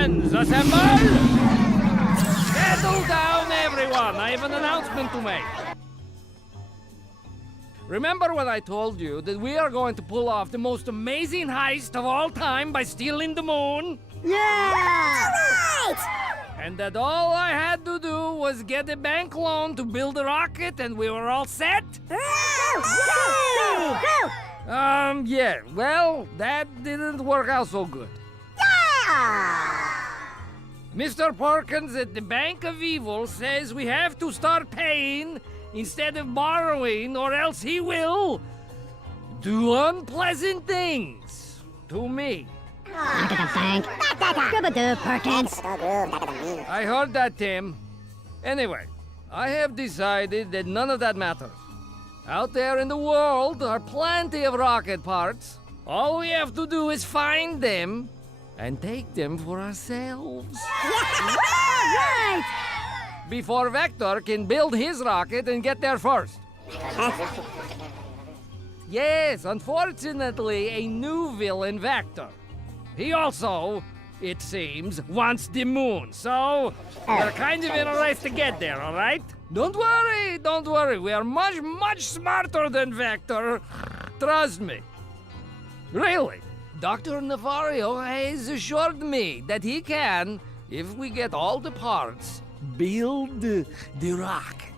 Minions, assemble! Settle down, everyone. I have an announcement to make. Remember when I told you that we are going to pull off the most amazing heist of all time by stealing the moon? Yeah! All right! And that all I had to do was get a bank loan to build a rocket and we were all set? Yeah, well, that didn't work out so good. Yeah! Mr. Perkins at the Bank of Evil says we have to start paying instead of borrowing, or else he will do unpleasant things to me. Back to the bank. Scooby-Doo, Perkins. I heard that, Tim. Anyway, I have decided that none of that matters. Out there in the world are plenty of rocket parts. All we have to do is find them and take them for ourselves. Right! Before Vector can build his rocket and get there first. Yes, unfortunately, a new villain, Vector. He also, it seems, wants the moon, so we're kind of in a race to get there, all right? Don't worry, we are much, much smarter than Vector. Trust me. Really, Dr. Navario has assured me that he can, if we get all the parts, build the rocket.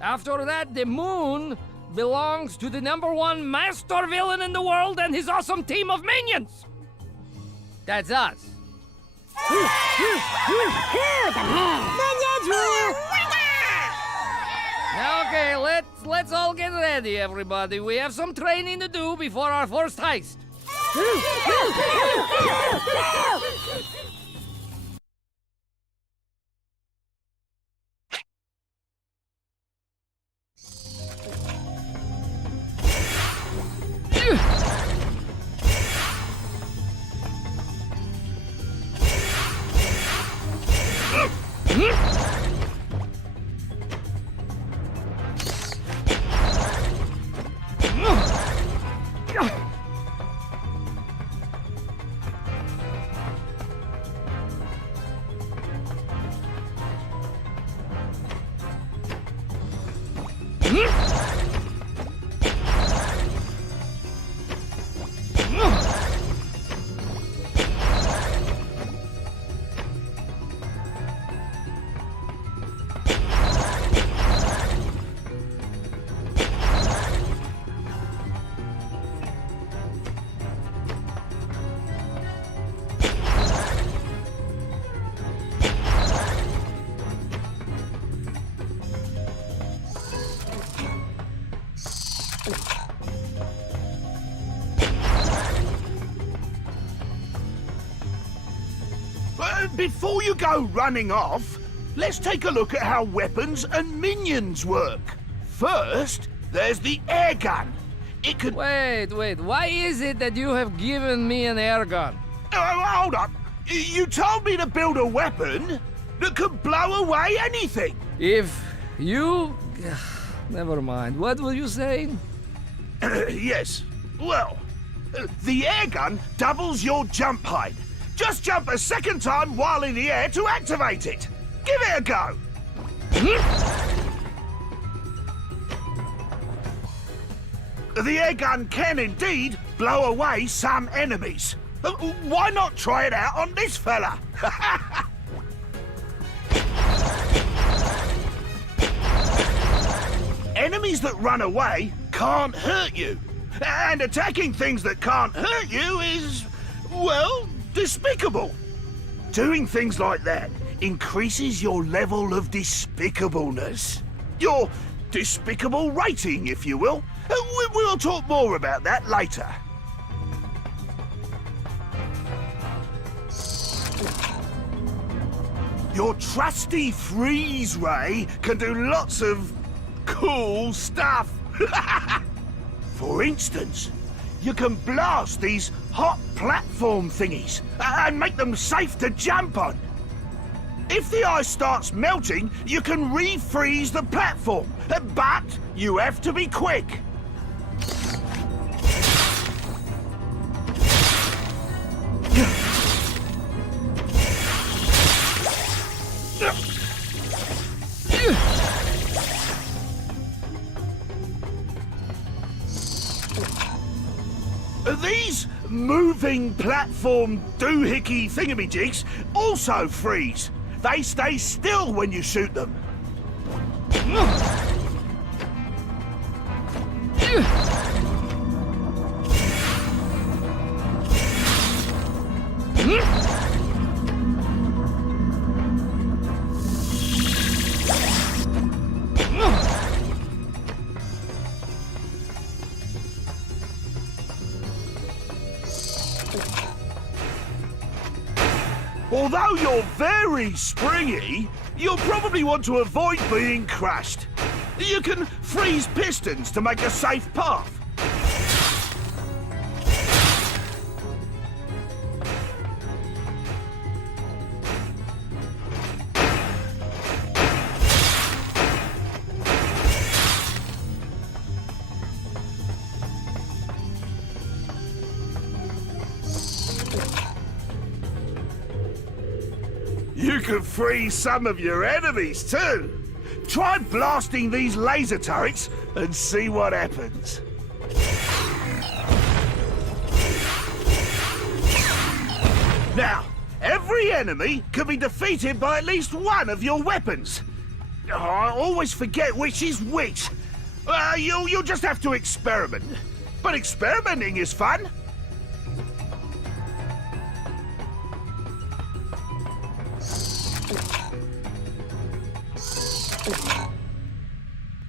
After that, the moon belongs to the #1 master villain in the world and his awesome team of minions. That's us. Now, okay, let's all get ready, everybody. We have some training to do before our first heist. Before you go running off, let's take a look at how weapons and minions work. First, there's the air gun. It can... Wait, why is it that you have given me an air gun? Oh, hold up. You told me to build a weapon that could blow away anything. If you... Never mind. What were you saying? Yes. Well, the air gun doubles your jump height. Just jump a second time while in the air to activate it. Give it a go. The air gun can indeed blow away some enemies. Why not try it out on this fella? Enemies that run away can't hurt you. And attacking things that can't hurt you is, well, despicable. Doing things like that increases your level of despicableness. Your despicable rating, if you will. We'll talk more about that later. Your trusty freeze ray can do lots of cool stuff. For instance, you can blast these hot platform thingies and make them safe to jump on. If the ice starts melting, you can refreeze the platform, but you have to be quick. These moving platform doohickey thingamajigs also freeze. They stay still when you shoot them. Although you're very springy, you'll probably want to avoid being crushed. You can freeze pistons to make a safe path. You can freeze some of your enemies too. Try blasting these laser turrets and see what happens. Now, every enemy can be defeated by at least one of your weapons. Oh, I always forget which is which. You'll just have to experiment. But experimenting is fun.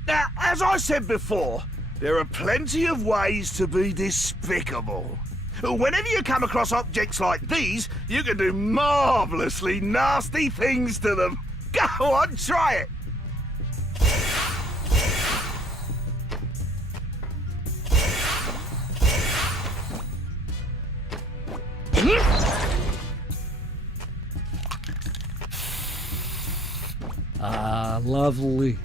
Now, as I said before, there are plenty of ways to be despicable. Whenever you come across objects like these, you can do marvelously nasty things to them. Go on, try it. Ah, lovely.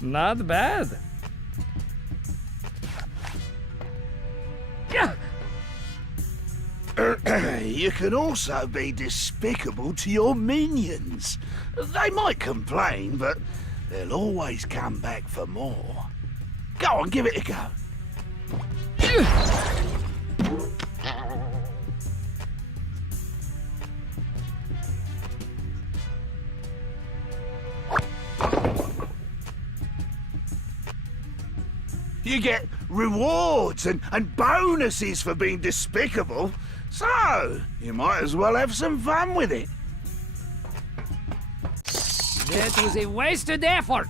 Not bad. You can also be despicable to your minions. They might complain, but they'll always come back for more. Go on, give it a go. You get rewards and bonuses for being despicable, so you might as well have some fun with it. That was a wasted effort.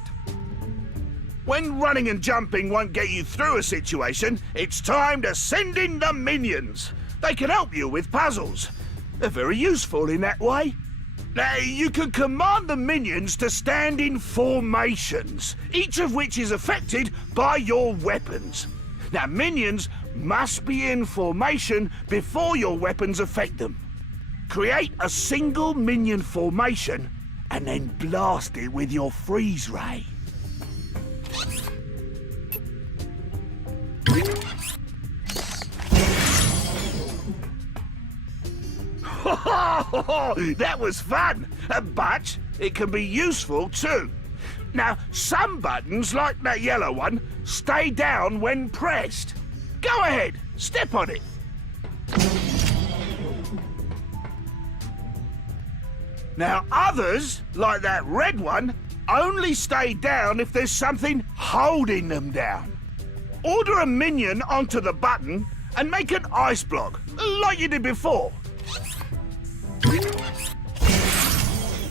When running and jumping won't get you through a situation, it's time to send in the minions. They can help you with puzzles. They're very useful in that way. Now, you can command the minions to stand in formations, each of which is affected by your weapons. Now, minions must be in formation before your weapons affect them. Create a single minion formation and then blast it with your freeze ray. That was fun, but it can be useful too. Now, some buttons, like that yellow one, stay down when pressed. Go ahead, step on it. Now, others, like that red one, only stay down if there's something holding them down. Order a minion onto the button and make an ice block, like you did before.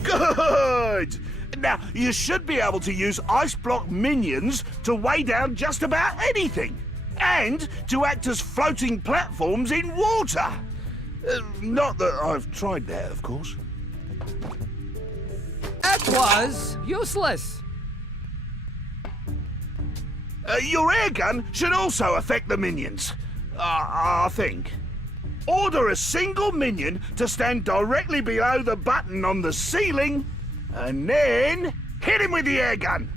Good! Now, you should be able to use ice block minions to weigh down just about anything, and to act as floating platforms in water. Not that I've tried that, of course. That was useless. Your air gun should also affect the minions, I think. Order a single minion to stand directly below the button on the ceiling, and then hit him with the air gun.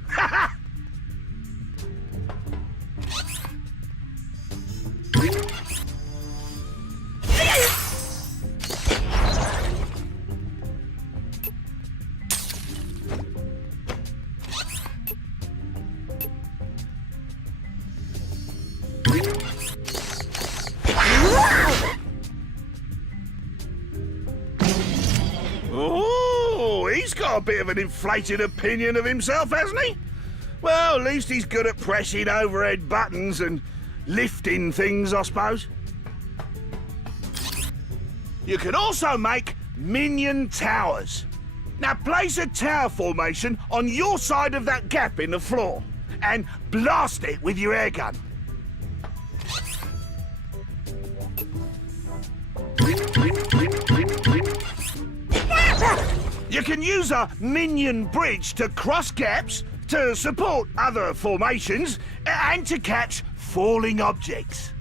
Oh, he's got a bit of an inflated opinion of himself, hasn't he? Well, at least he's good at pressing overhead buttons and lifting things, I suppose. You can also make minion towers. Now place a tower formation on your side of that gap in the floor and blast it with your air gun. You can use a minion bridge to cross gaps, to support other formations, and to catch falling objects.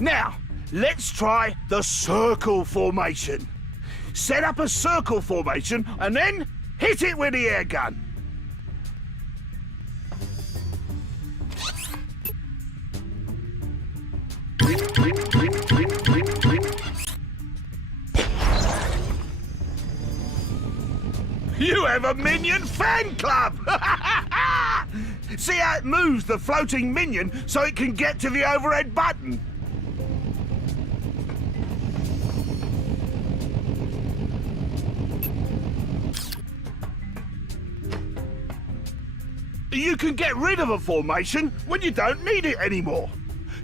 Now, let's try the circle formation. Set up a circle formation and then hit it with the air gun. You have a minion fan club! See how it moves the floating minion so it can get to the overhead button? You can get rid of a formation when you don't need it anymore.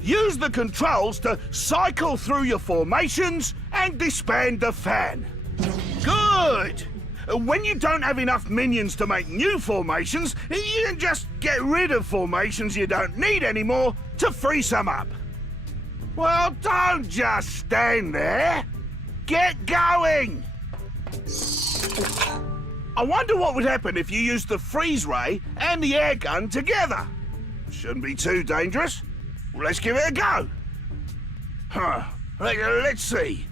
Use the controls to cycle through your formations and disband the fan. Good! When you don't have enough minions to make new formations, you can just get rid of formations you don't need anymore to free some up. Well, don't just stand there. Get going! I wonder what would happen if you used the freeze ray and the air gun together. Shouldn't be too dangerous. Well, let's give it a go. Let's see.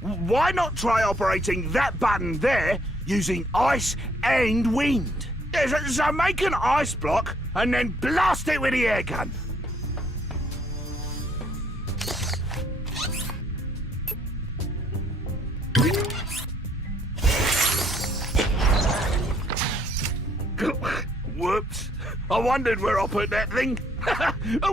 Why not try operating that button there using ice and wind? So make an ice block and then blast it with the air gun. Whoops. I wondered where I put that thing.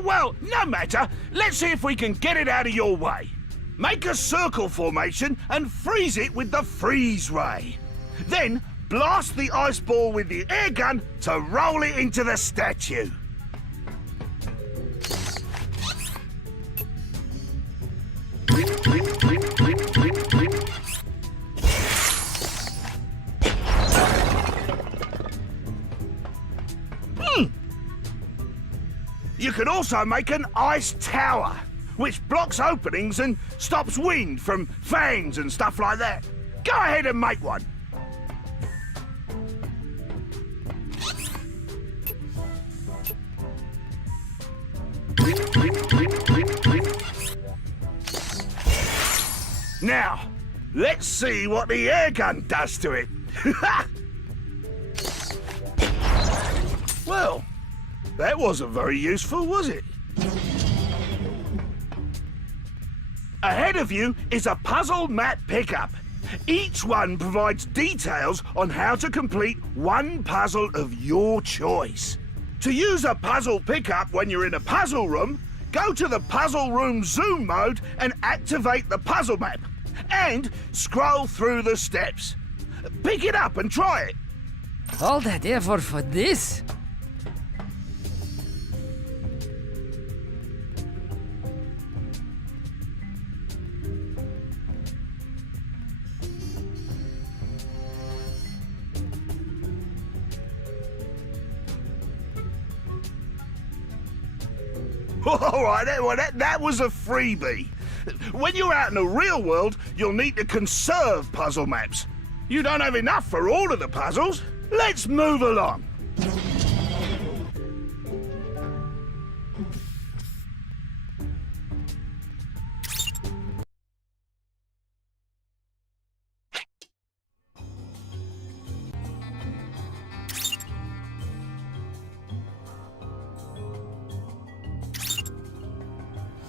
Well, no matter. Let's see if we can get it out of your way. Make a circle formation and freeze it with the freeze ray. Then blast the ice ball with the air gun to roll it into the statue. You can also make an ice tower, which blocks openings and stops wind from fans and stuff like that. Go ahead and make one. Now, let's see what the air gun does to it. Well, that wasn't very useful, was it? Ahead of you is a puzzle map pickup. Each one provides details on how to complete one puzzle of your choice. To use a puzzle pickup when you're in a puzzle room, go to the puzzle room zoom mode and activate the puzzle map. And scroll through the steps. Pick it up and try it. All that effort for this? All right, that was a freebie. When you're out in the real world, you'll need to conserve puzzle maps. You don't have enough for all of the puzzles. Let's move along.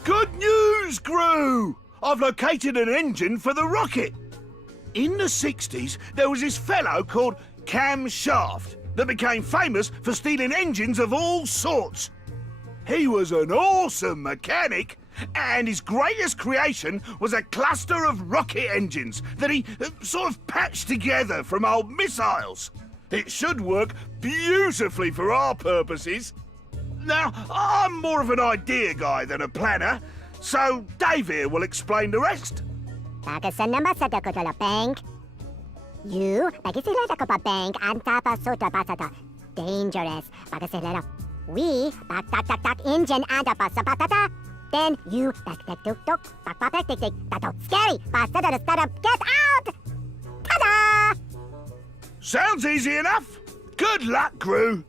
Good news, Gru! I've located an engine for the rocket. In the 60s, there was this fellow called Cam Shaft. that became famous for stealing engines of all sorts. He was an awesome mechanic, and his greatest creation was a cluster of rocket engines that he sort of patched together from old missiles. It should work beautifully for our purposes. Now, I'm more of an idea guy than a planner, so Dave here will explain the rest. You bagisilera ko pa bank antapa sota pasata. Dangerous. Bagasilera. We tak tak tak tak engine antapa sapatata. Then you tak tak tuk tuk tak tak tak tik tik tato. Scary. Pasata start get out. Ta-da! Sounds easy enough. Good luck, crew.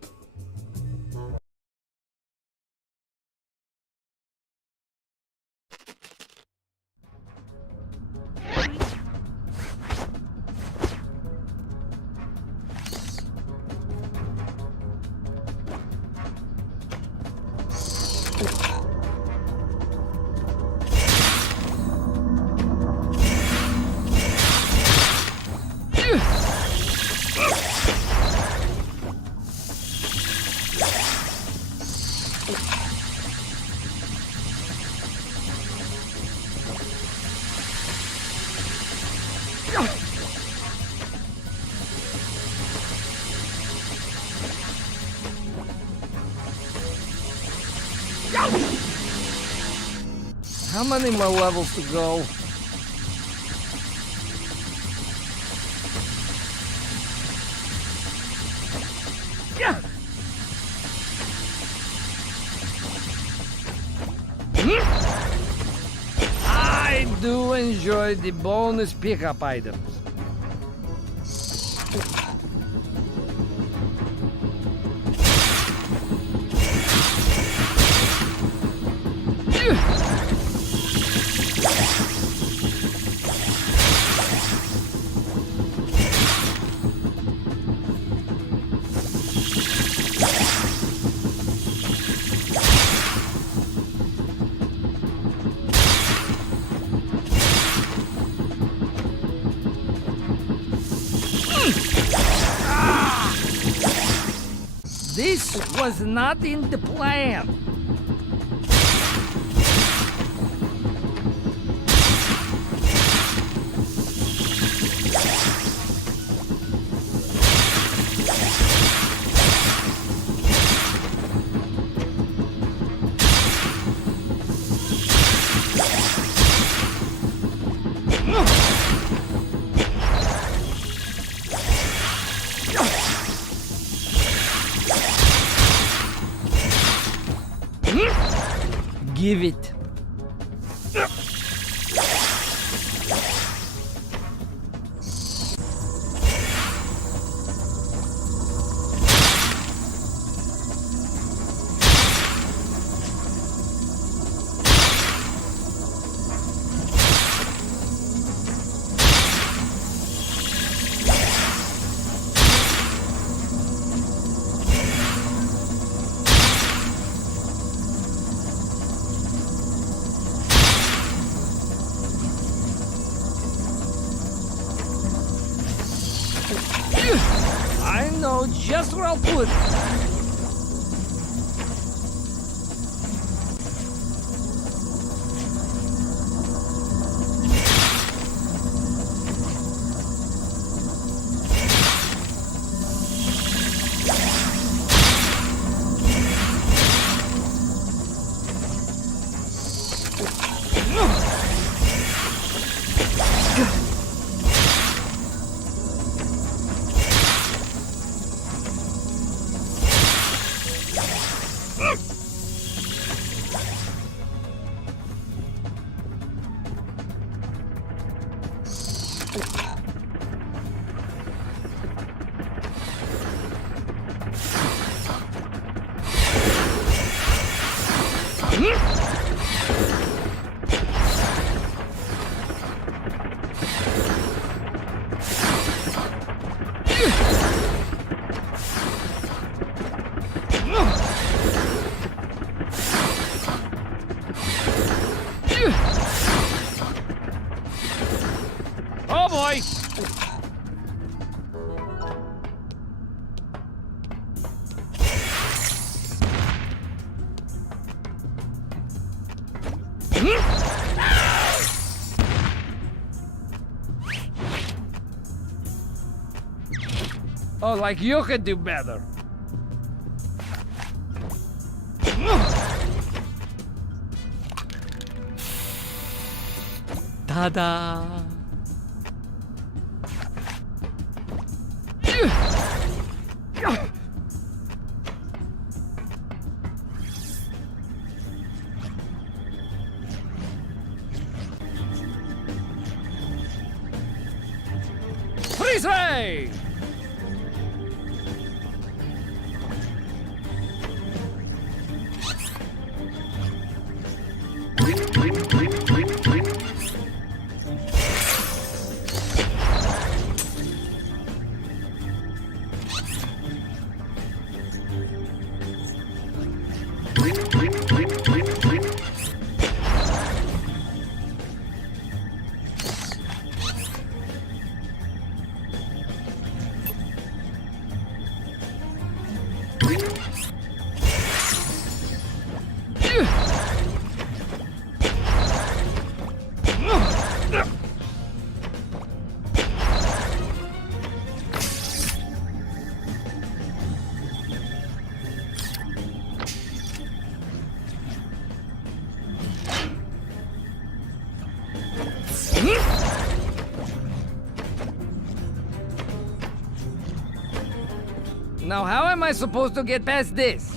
How many more levels to go? Yeah. I do enjoy the bonus pickup items. This was not in the plan. Give it. I know just where I'll put it. Oh, like you could do better. Ta-da! Freeze ray! Now, how am I supposed to get past this?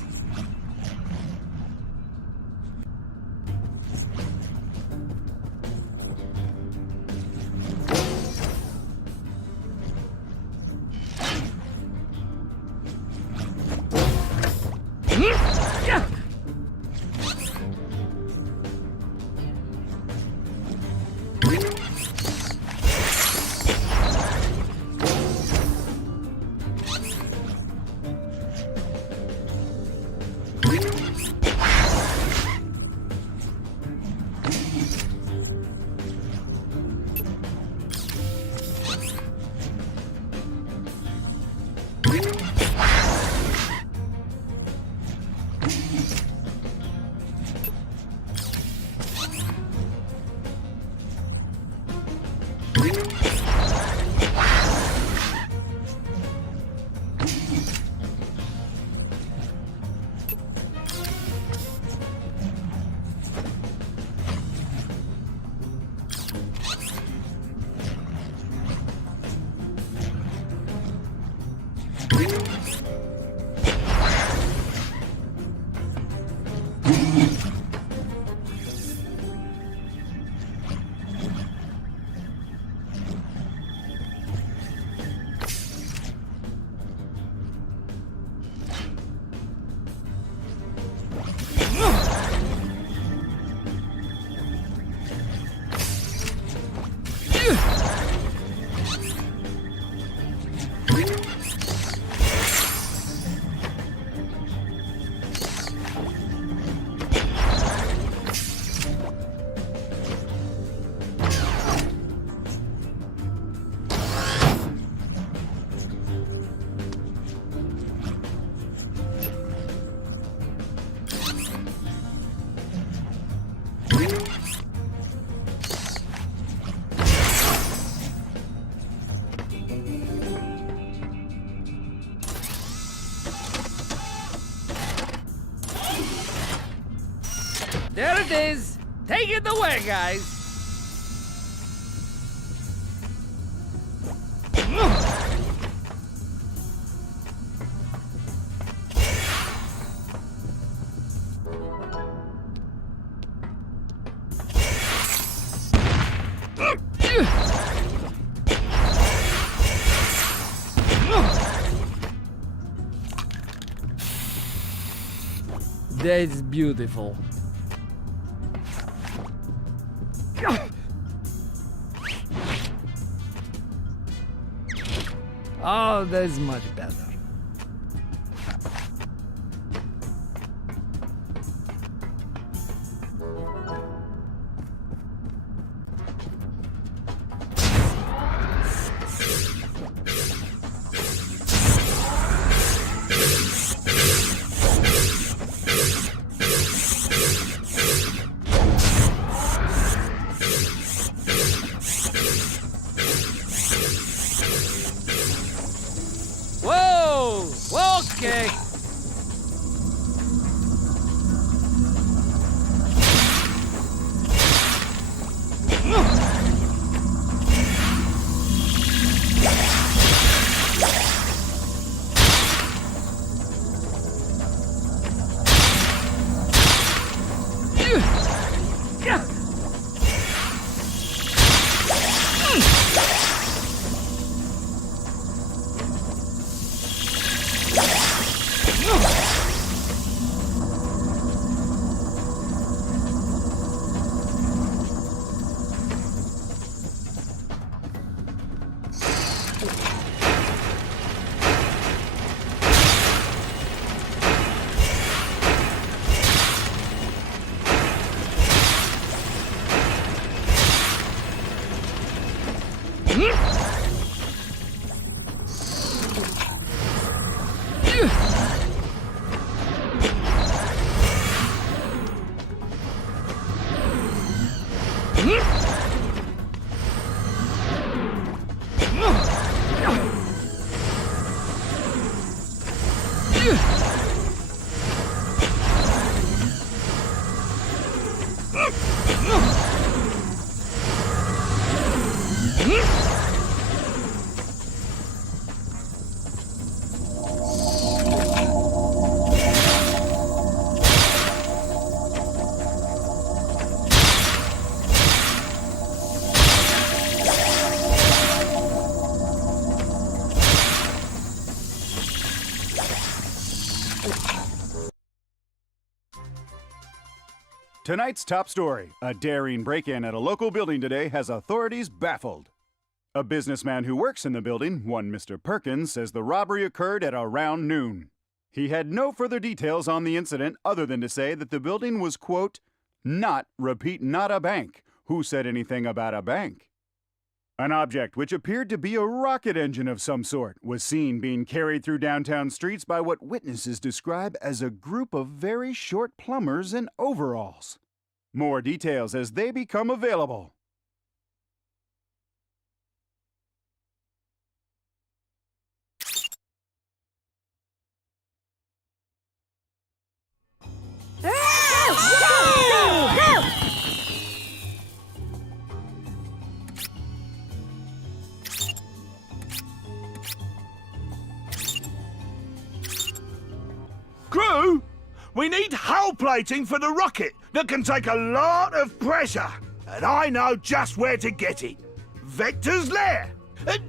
There it is. Take it away, guys. That's beautiful. Oh, that's much better. Tonight's top story. A daring break-in at a local building today has authorities baffled. A businessman who works in the building, one Mr. Perkins, says the robbery occurred at around noon. He had no further details on the incident other than to say that the building was, quote, not a bank. Who said anything about a bank? An object which appeared to be a rocket engine of some sort was seen being carried through downtown streets by what witnesses describe as a group of very short plumbers in overalls. More details as they become available. Crew, we need hull plating for the rocket that can take a lot of pressure. And I know just where to get it. Vector's lair.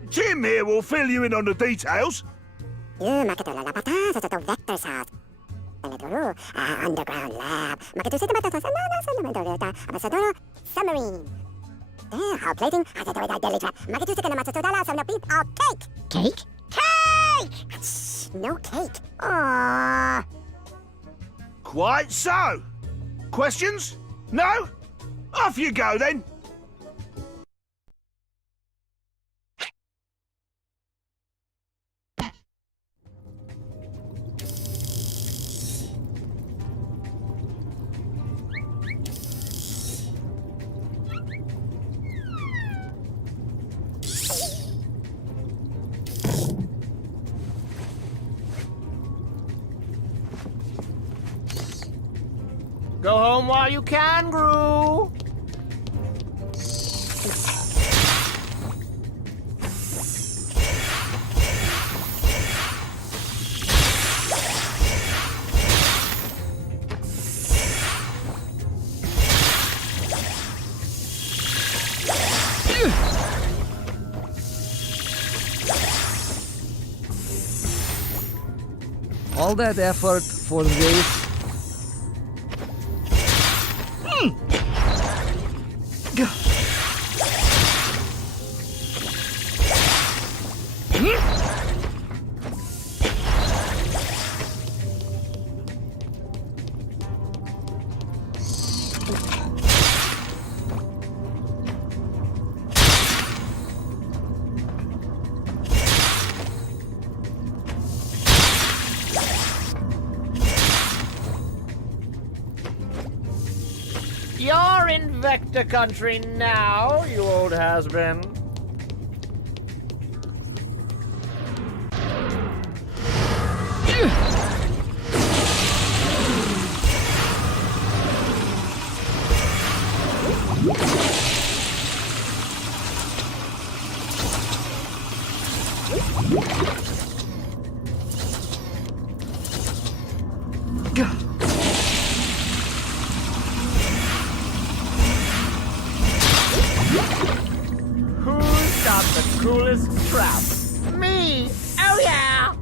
Jim here will fill you in on the details. You market la pata sa to Vector's house. Underground lab. Market to submarine. How plating? Market to cake. Cake? Cake! No cake. Aww. Quite so. Questions? No? Off you go then. Go home while you can, Gru. All that effort for this? You're in Vector Country now, you old has-been. Who's got the coolest trap? Me! Oh yeah!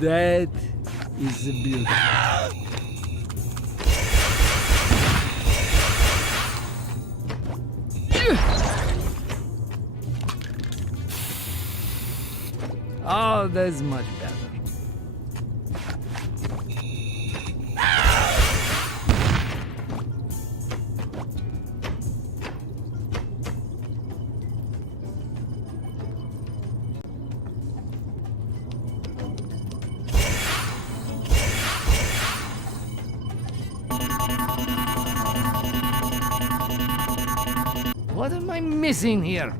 That is beautiful. Oh, that's much better. What am I missing here?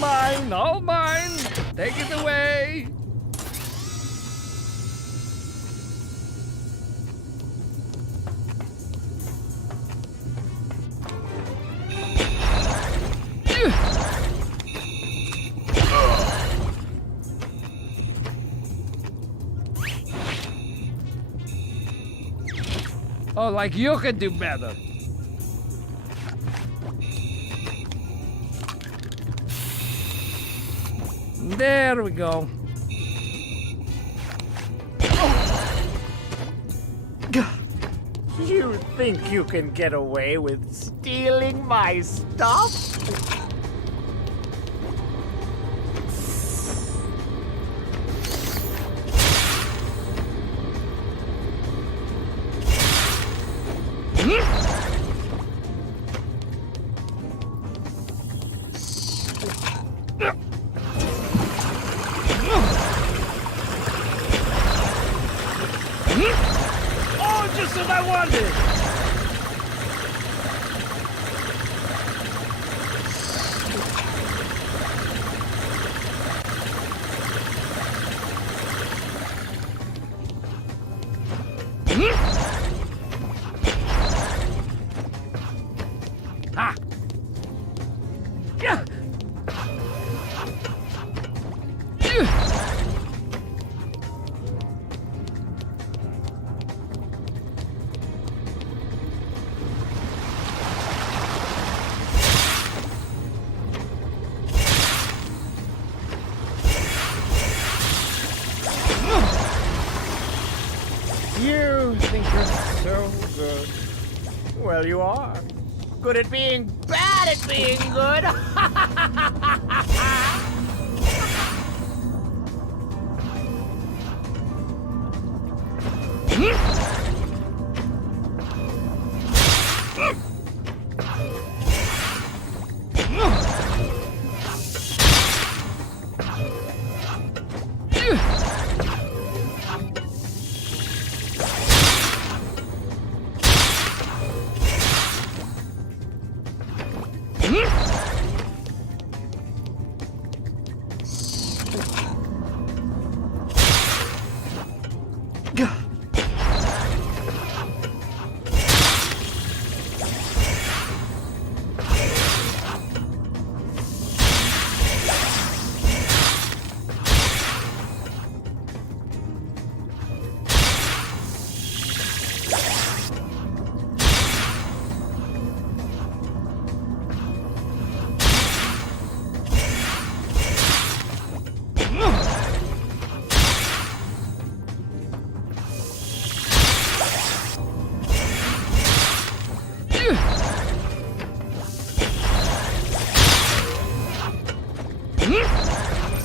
Mine, all mine. Take it away. Oh, like you could do better. There we go. You think you can get away with stealing my stuff? Oh, just as I wanted! Ah! Yeah! You think you're so good. Well, you are. Good at being bad at being good.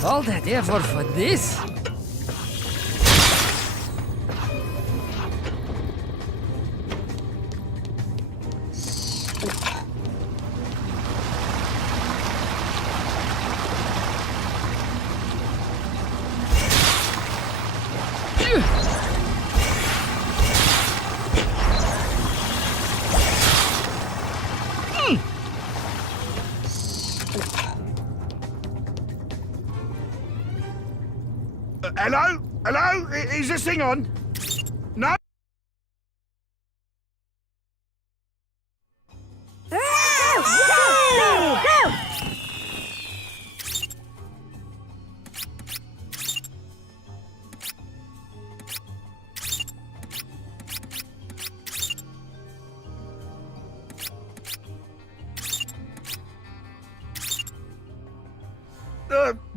All that effort for this? Hello? Hello? Is this thing on? No?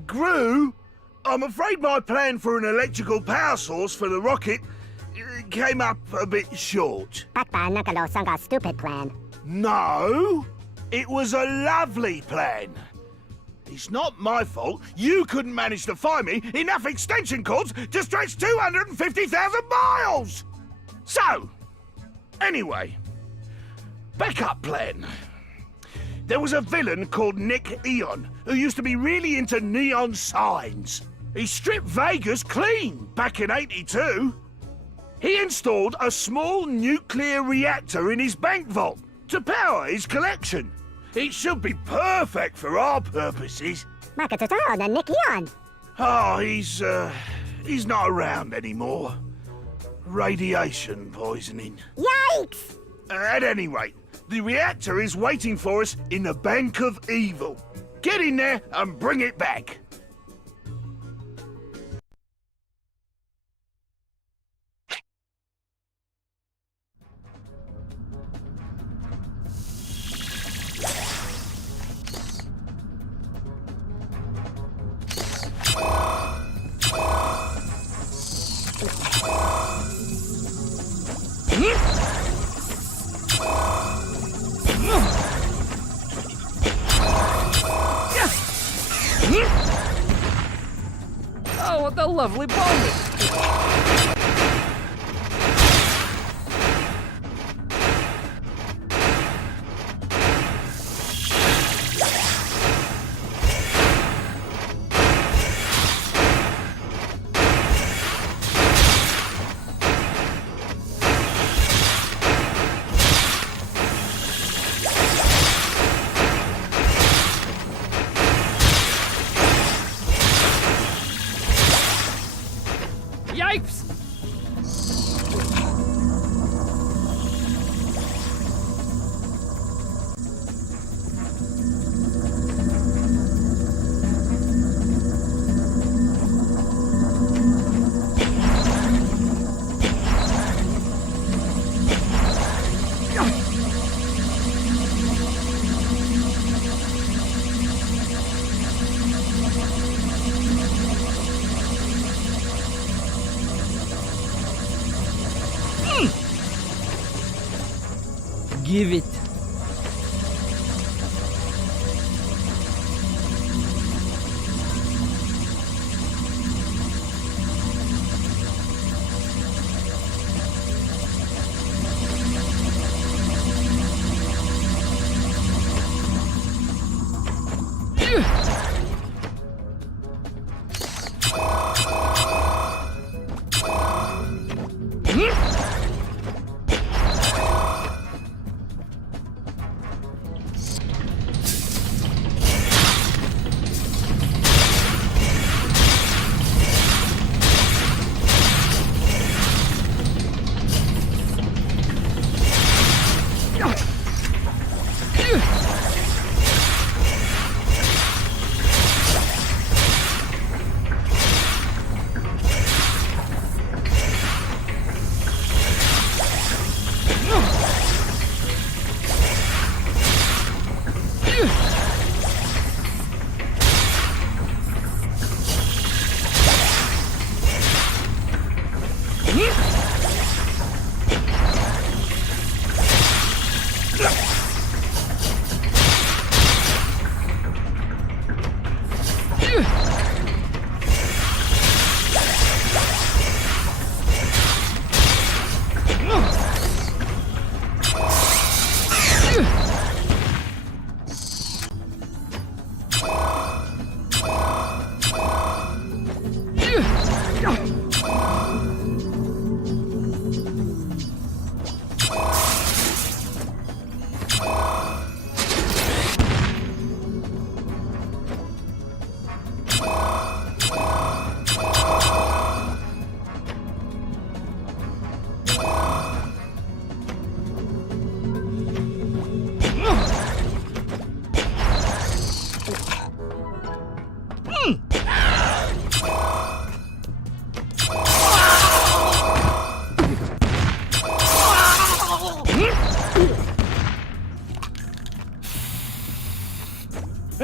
Gru? I'm afraid my plan for an electrical power source for the rocket came up a bit short. Bakba Nakalo Sanga stupid plan. No, it was a lovely plan. It's not my fault you couldn't manage to find me enough extension cords to stretch 250,000 miles! So, anyway, backup plan. There was a villain called Nick Eon who used to be really into neon signs. He stripped Vegas clean back in '82. He installed a small nuclear reactor in his bank vault to power his collection. It should be perfect for our purposes. Makatotaro na Nikion. Oh, he's not around anymore. Radiation poisoning. Yikes! At any rate, the reactor is waiting for us in the Bank of Evil. Get in there and bring it back. Oh, what a lovely bonus! Yipes! Give it.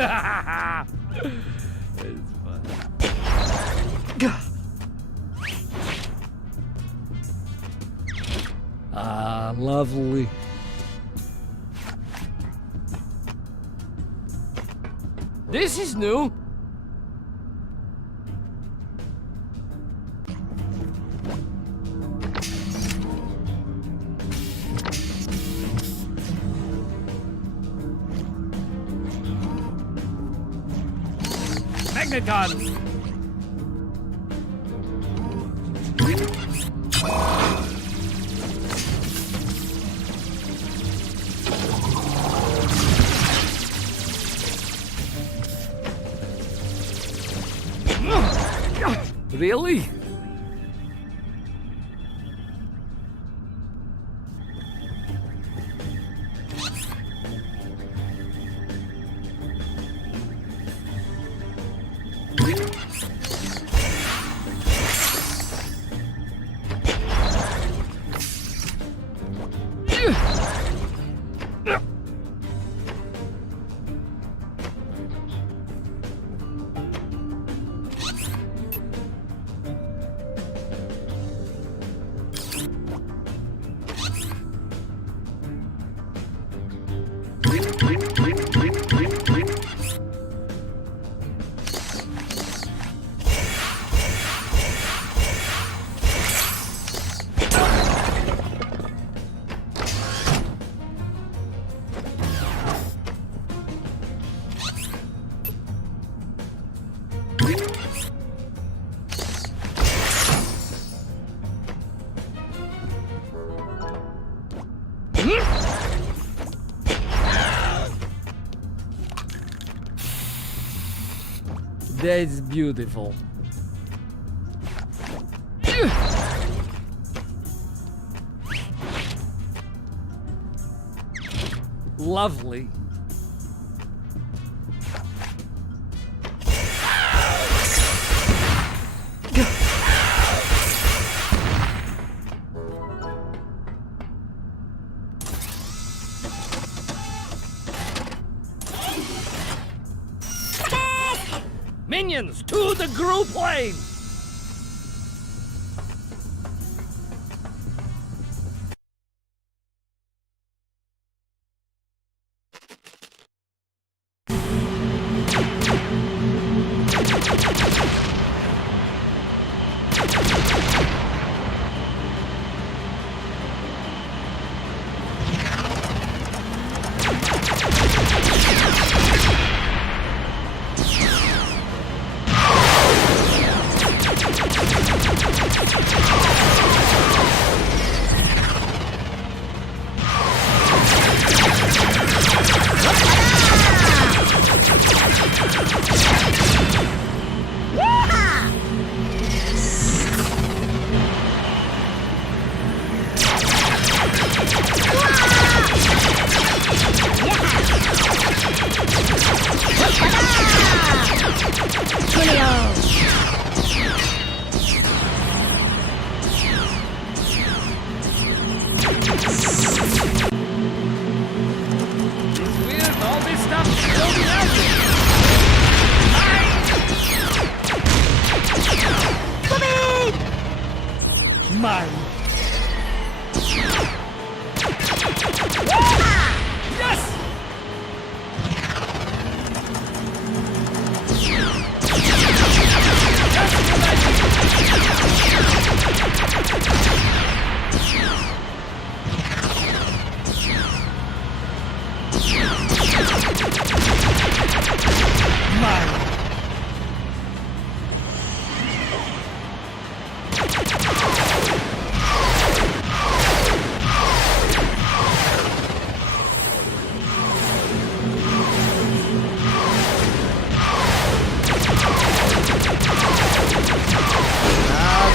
It's fun. Ah, lovely. This is new. Magneton. Really? That's beautiful. Lovely. Minions, to the group lane! Mine. Yes! Mine.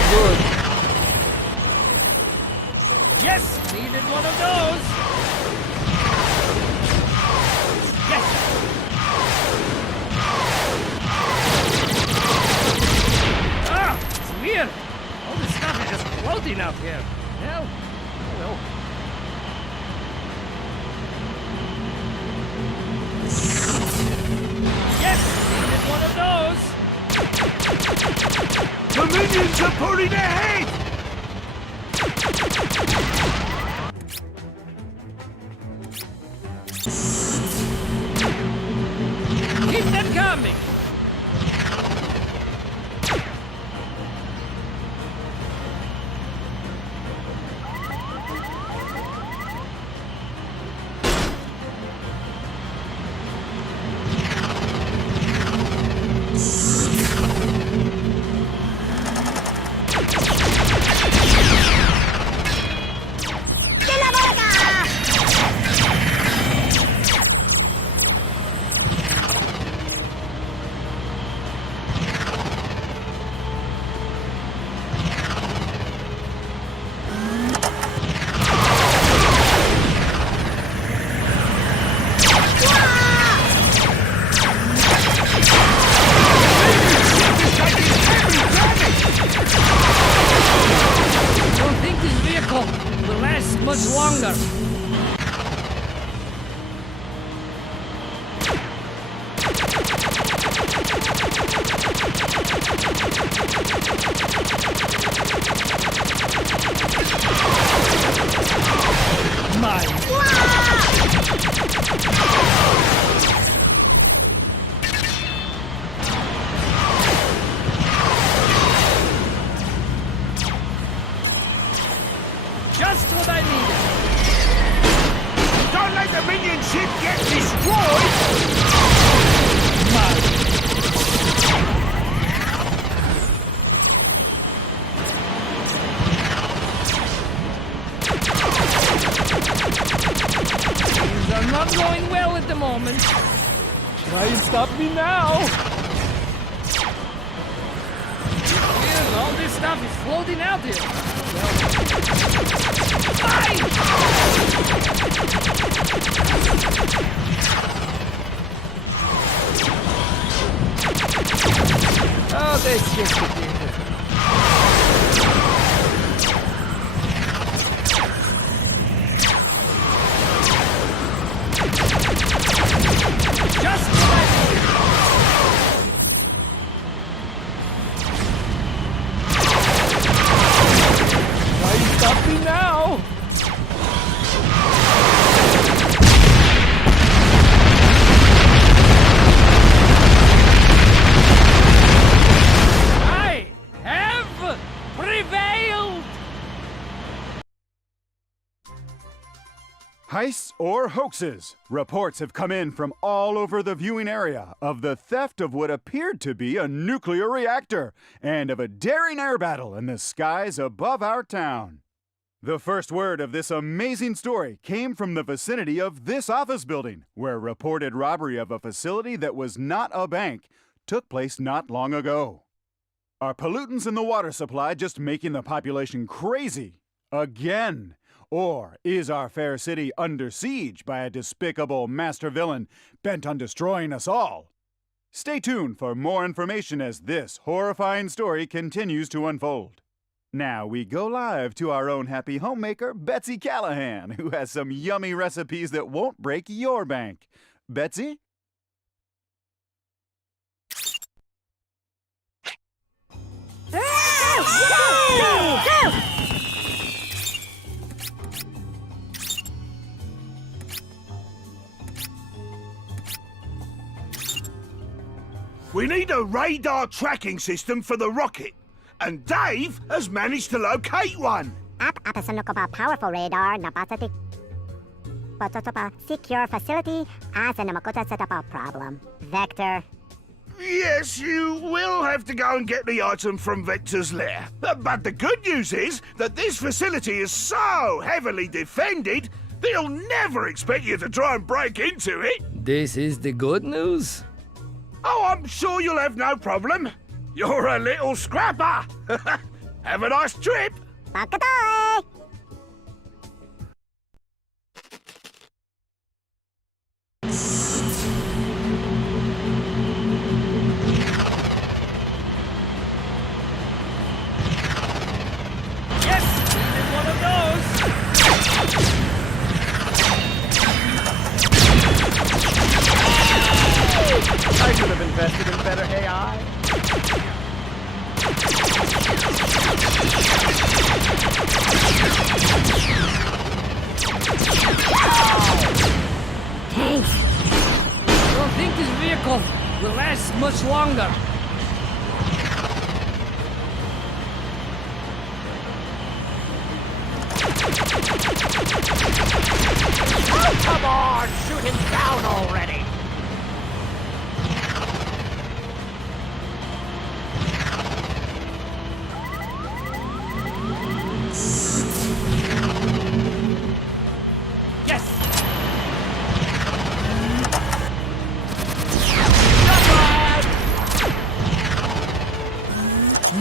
Good. Yes, needed one of those. Yes. Ah, it's weird. All this stuff is just floating out here. Well, oh well. The minions are pulling ahead! Keep them coming! Will last much longer. Just what I needed. Don't let the minion ship get destroyed! Things are not going well at the moment. Try and stop me now! Here's all this stuff is floating out here. Fine! Oh, that's just the thing. Just what I needed. Why you stop me now? I have prevailed! Heists or hoaxes? Reports have come in from all over the viewing area of the theft of what appeared to be a nuclear reactor and of a daring air battle in the skies above our town. The first word of this amazing story came from the vicinity of this office building, where reported robbery of a facility that was not a bank took place not long ago. Are pollutants in the water supply just making the population crazy again? Or is our fair city under siege by a despicable master villain bent on destroying us all? Stay tuned for more information as this horrifying story continues to unfold. Now we go live to our own happy homemaker, Betsy Callahan, who has some yummy recipes that won't break your bank. Betsy? We need a radar tracking system for the rocket, and Dave has managed to locate one. Powerful radar, napasati. Secure facility as an problem. Vector. Yes, you will have to go and get the item from Vector's lair. But the good news is that this facility is so heavily defended, they'll never expect you to try and break into it. This is the good news? Oh, I'm sure you'll have no problem. You're a little scrapper. Have a nice trip. Bakatoy! Yes! Needed one of those! I could have invested in better AI. much longer. Oh, come on! Shoot him down already! Yes!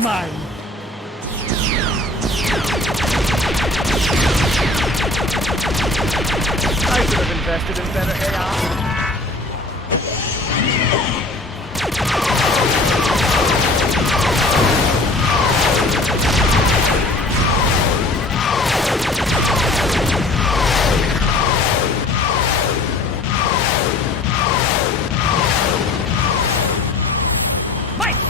Mine. I should have invested in better AI. Mike!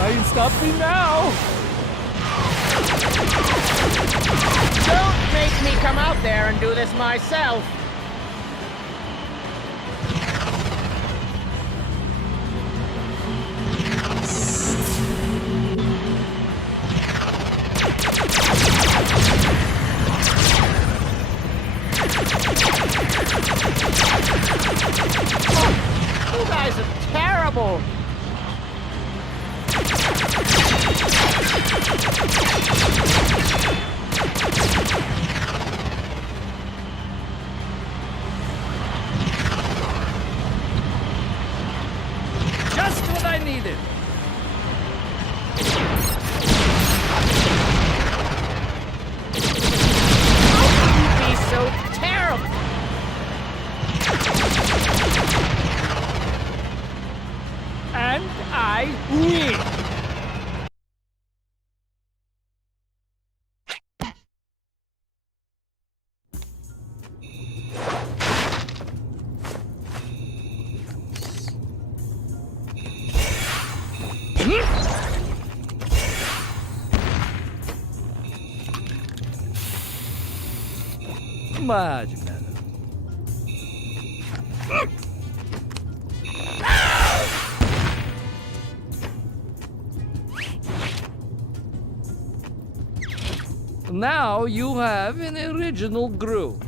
Try and stop me now! Don't make me come out there and do this myself. Oh, you guys are terrible. Just what I needed. You'd be so terrible. And I win. Much better. Now you have an original groove.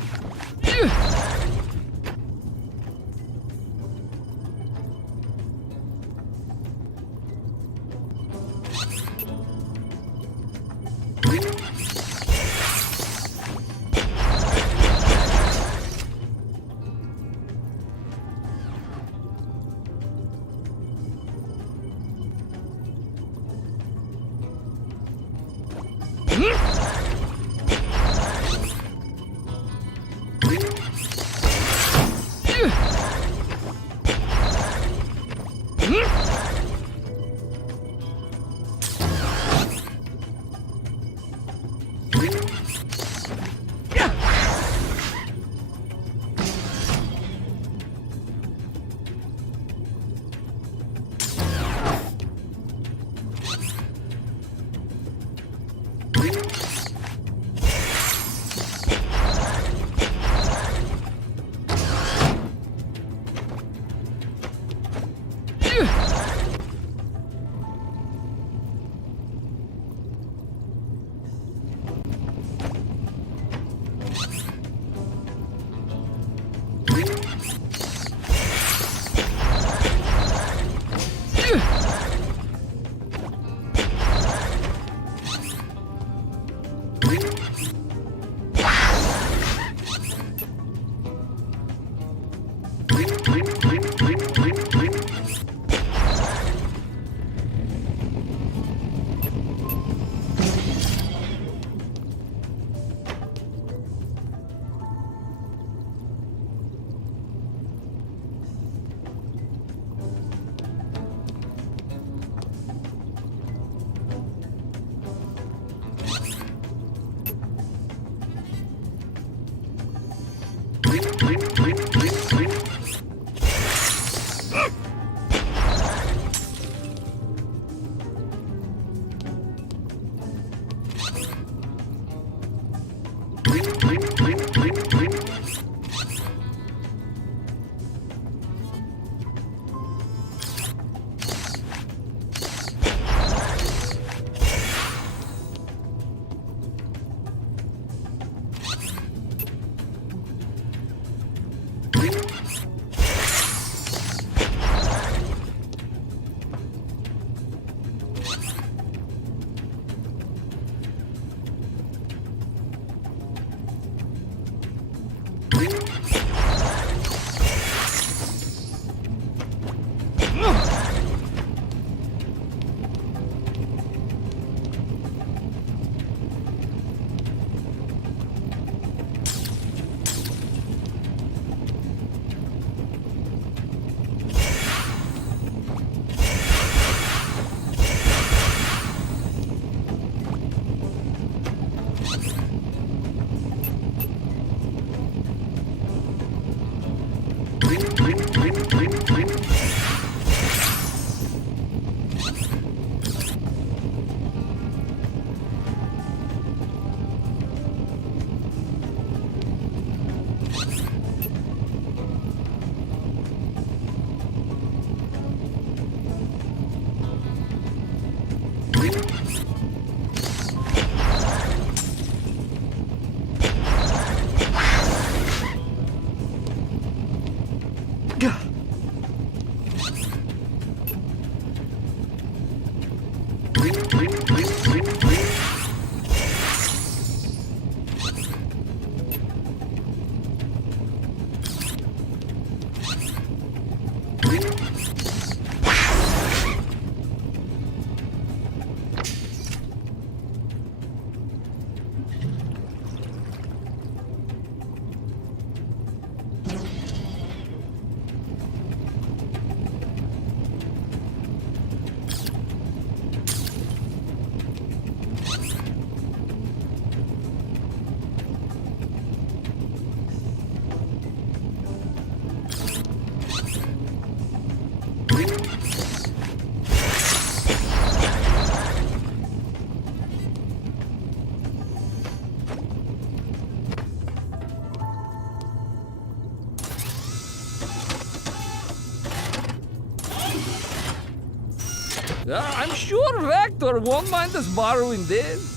I'm sure Vector won't mind us borrowing this.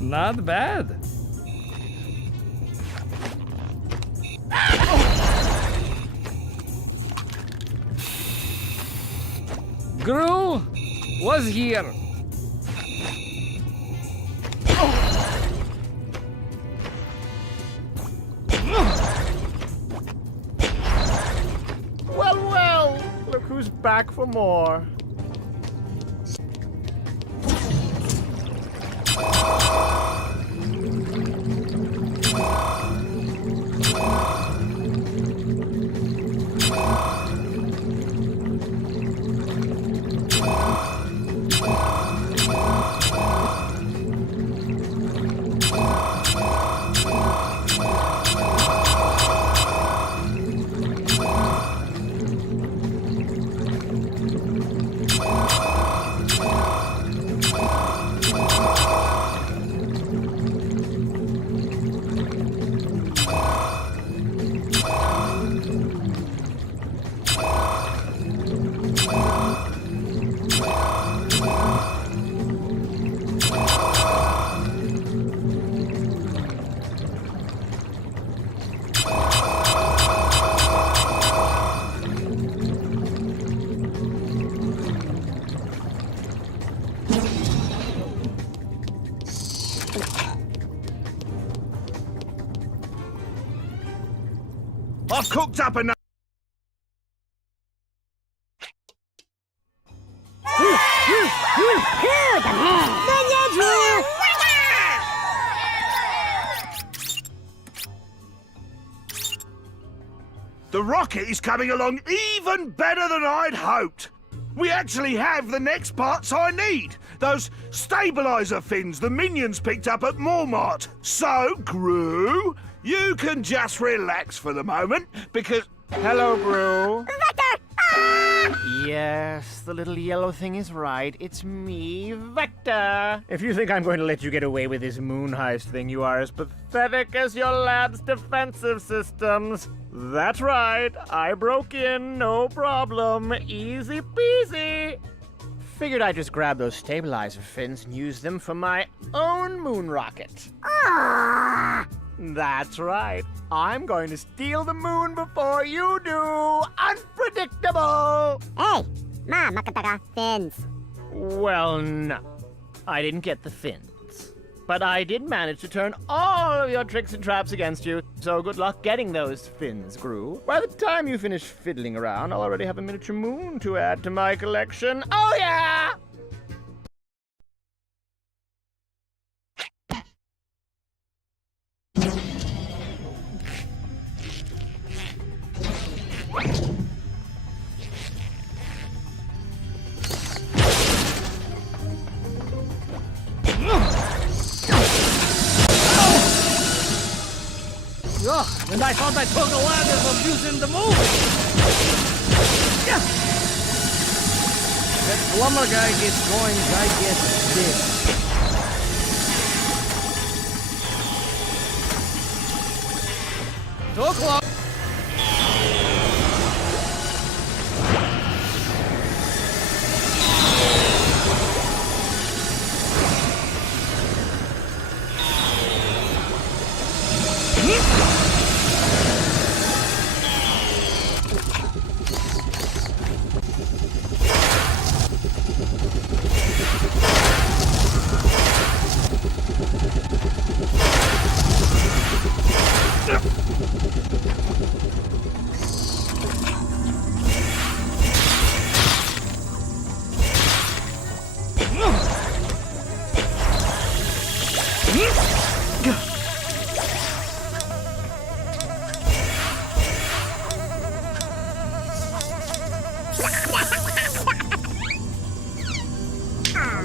Not bad. Gru was here. Well, well, look who's back for more. I've cooked up enough. The rocket is coming along even better than I'd hoped. We actually have the next parts I need. Those stabilizer fins the minions picked up at Walmart. So, Gru, you can just relax for the moment, because... Hello, Gru. Vector! Yes, the little yellow thing is right. It's me, Vector. If you think I'm going to let you get away with this moon heist thing, you are as pathetic as your lab's defensive systems. That's right. I broke in, no problem. Easy peasy. Figured I'd just grab those stabilizer fins and use them for my own moon rocket. Ah! That's right. I'm going to steal the moon before you do. Unpredictable! Hey, Ma, makataka, fins. Well, no. I didn't get the fins. But I did manage to turn all of your tricks and traps against you, so good luck getting those fins, Gru. By the time you finish fiddling around, I'll already have a miniature moon to add to my collection. Oh, yeah! Ugh, and I thought I told the ladder of using the moon. Yeah. That plumber guy gets coins, I get this. Too close.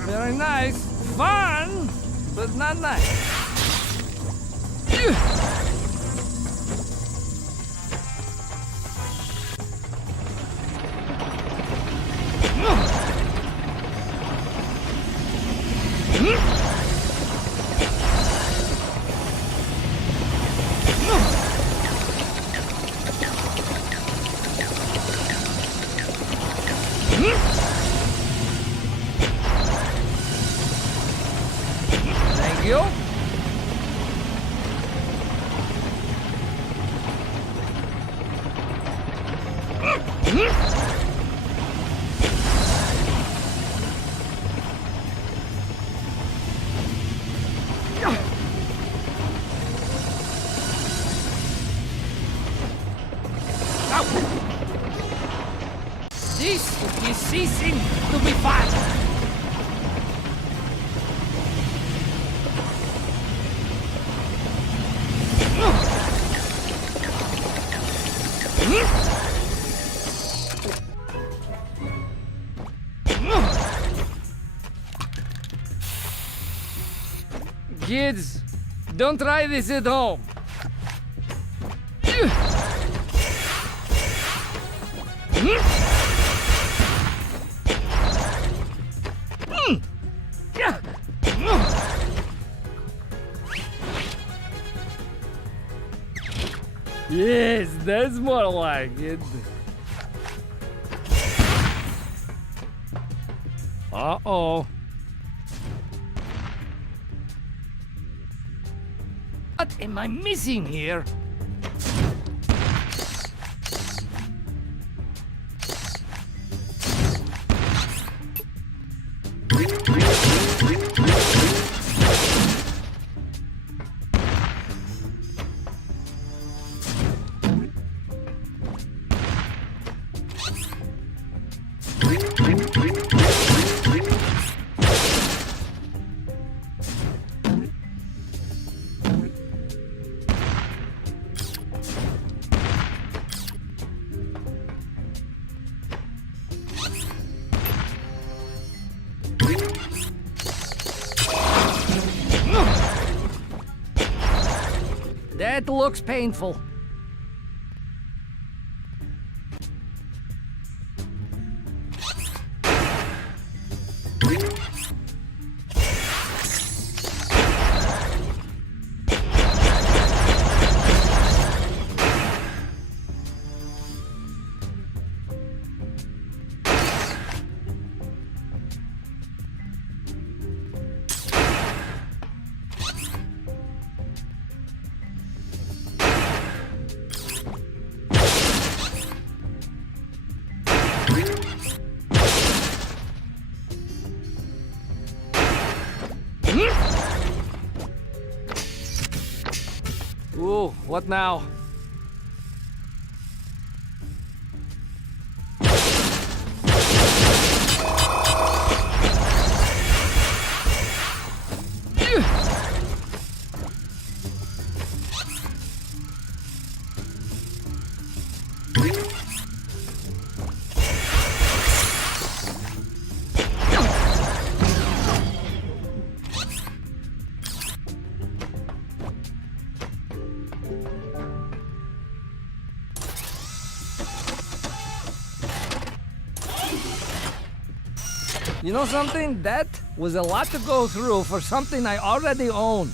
Very nice. Fun, but not nice. Thank you. This is ceasing to be fun. Kids, don't try this at home. Yes, that's more like it. Uh-oh. What am I missing here? That looks painful. Ooh, what now? You know something? That was a lot to go through for something I already own.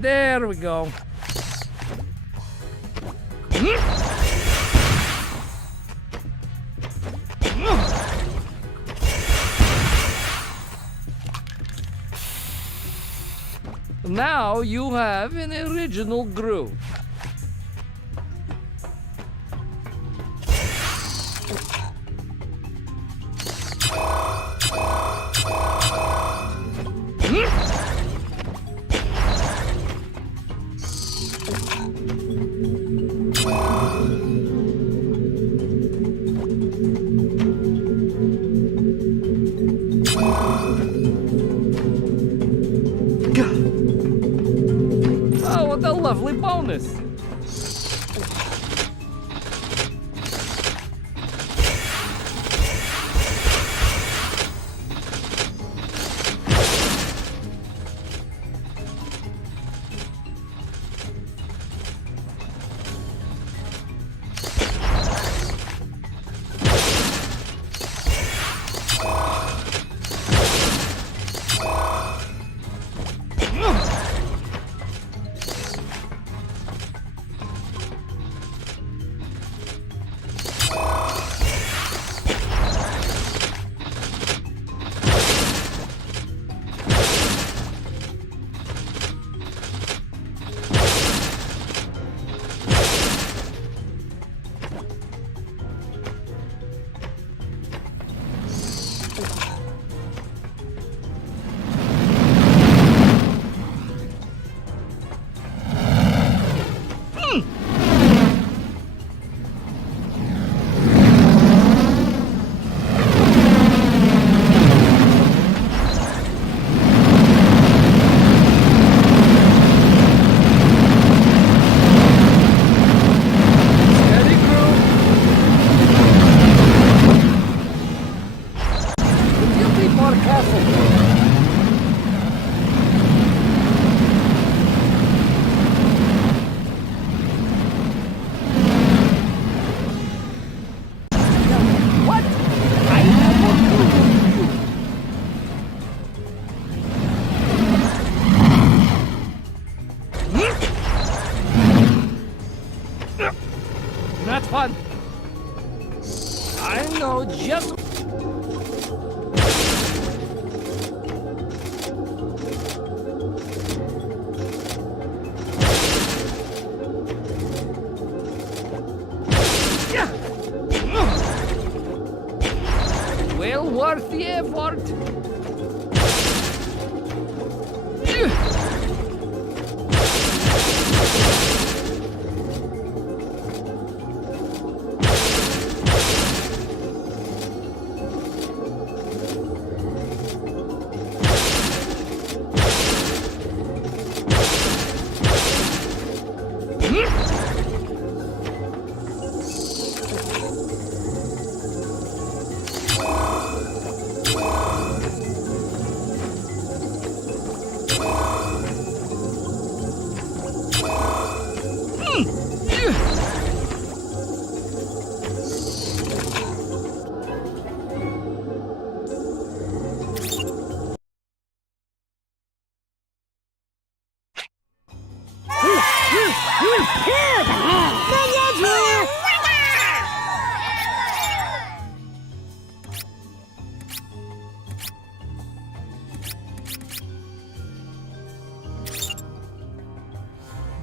There we go. Now you have an original groove. Oh, what a lovely bonus! not fun. I know just... Well worth the effort.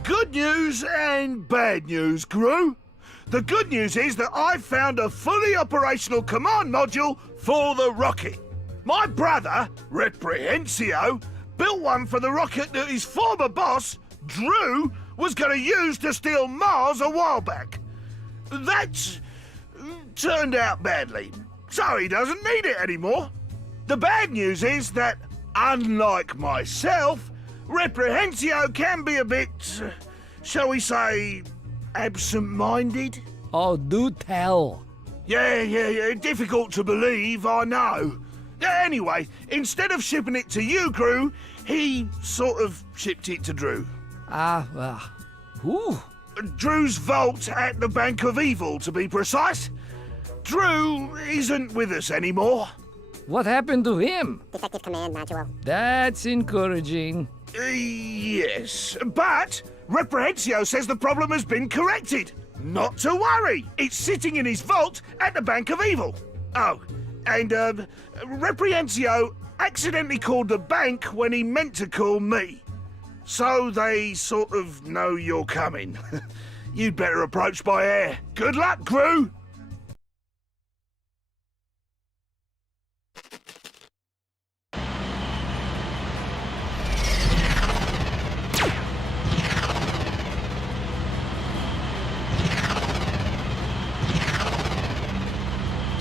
Good news and bad news, Gru. The good news is that I've found a fully operational command module for the rocket. My brother, Reprehensio, built one for the rocket that his former boss, Drew, was going to use to steal Mars a while back. That's turned out badly, so he doesn't need it anymore. The bad news is that, unlike myself, Reprehensio can be a bit, shall we say, absent-minded. Oh, do tell. Yeah, difficult to believe, I know. Anyway, instead of shipping it to you, Gru, he sort of shipped it to Drew. Whew. Drew's vault at the Bank of Evil, to be precise. Drew isn't with us anymore. What happened to him? Defective command module. That's encouraging. Yes, but Reprehensio says the problem has been corrected. Not to worry, it's sitting in his vault at the Bank of Evil. Oh, and Reprehensio accidentally called the bank when he meant to call me. So they sort of know you're coming. You'd better approach by air. Good luck, Gru!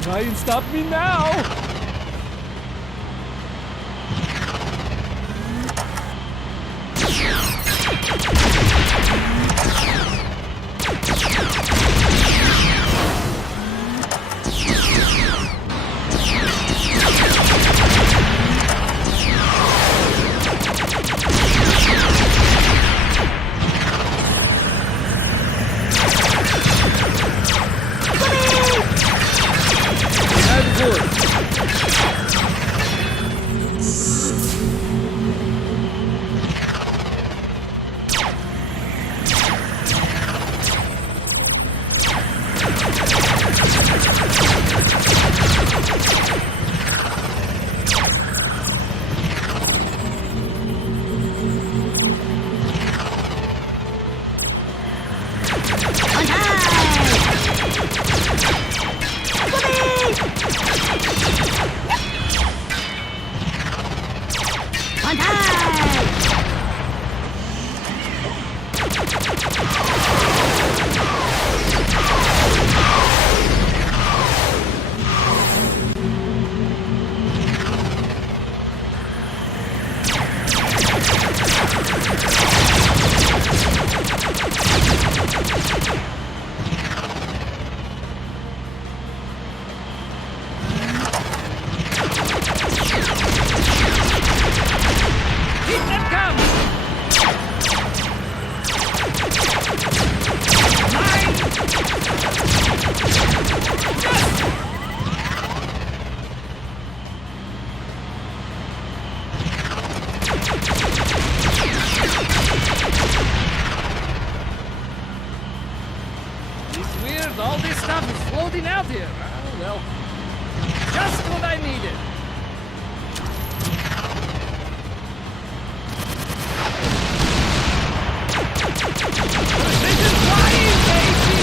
Try and stop me now! Good. It's weird, all this stuff is floating out here. Oh, well, just what I needed. Precision flying, baby!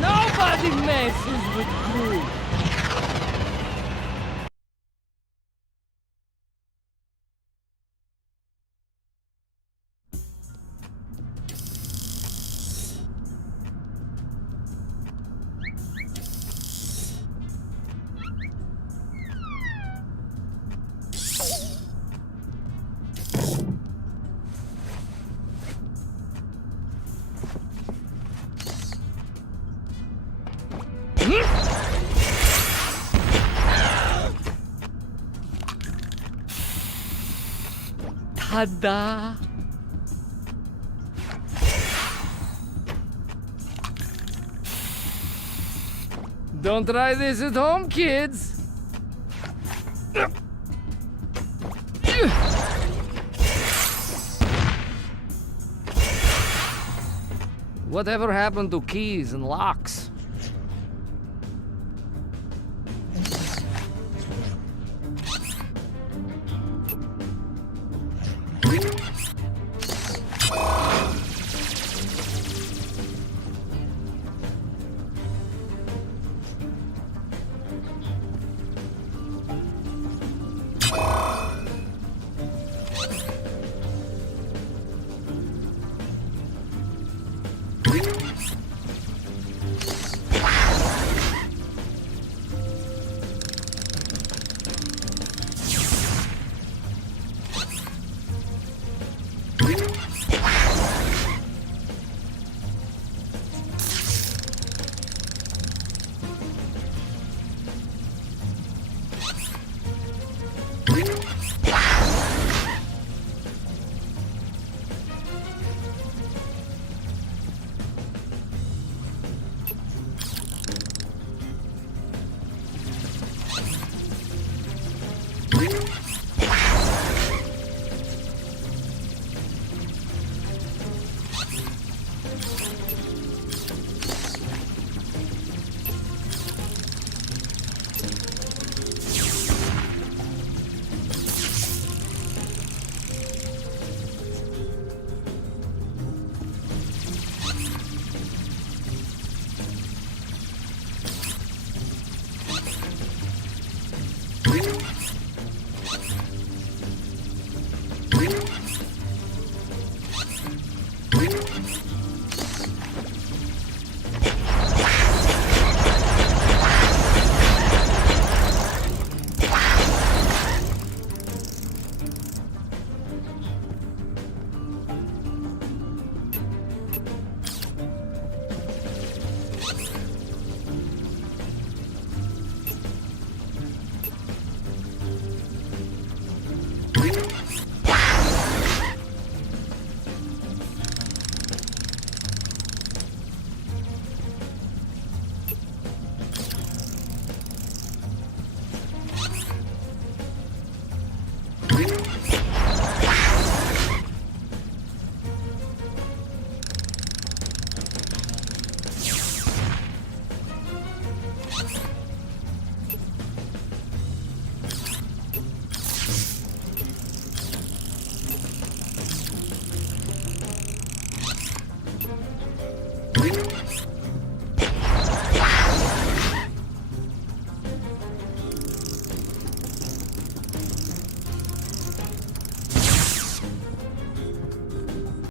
Nobody messes with Groot. Ta-da! Don't try this at home, kids! Whatever happened to keys and locks?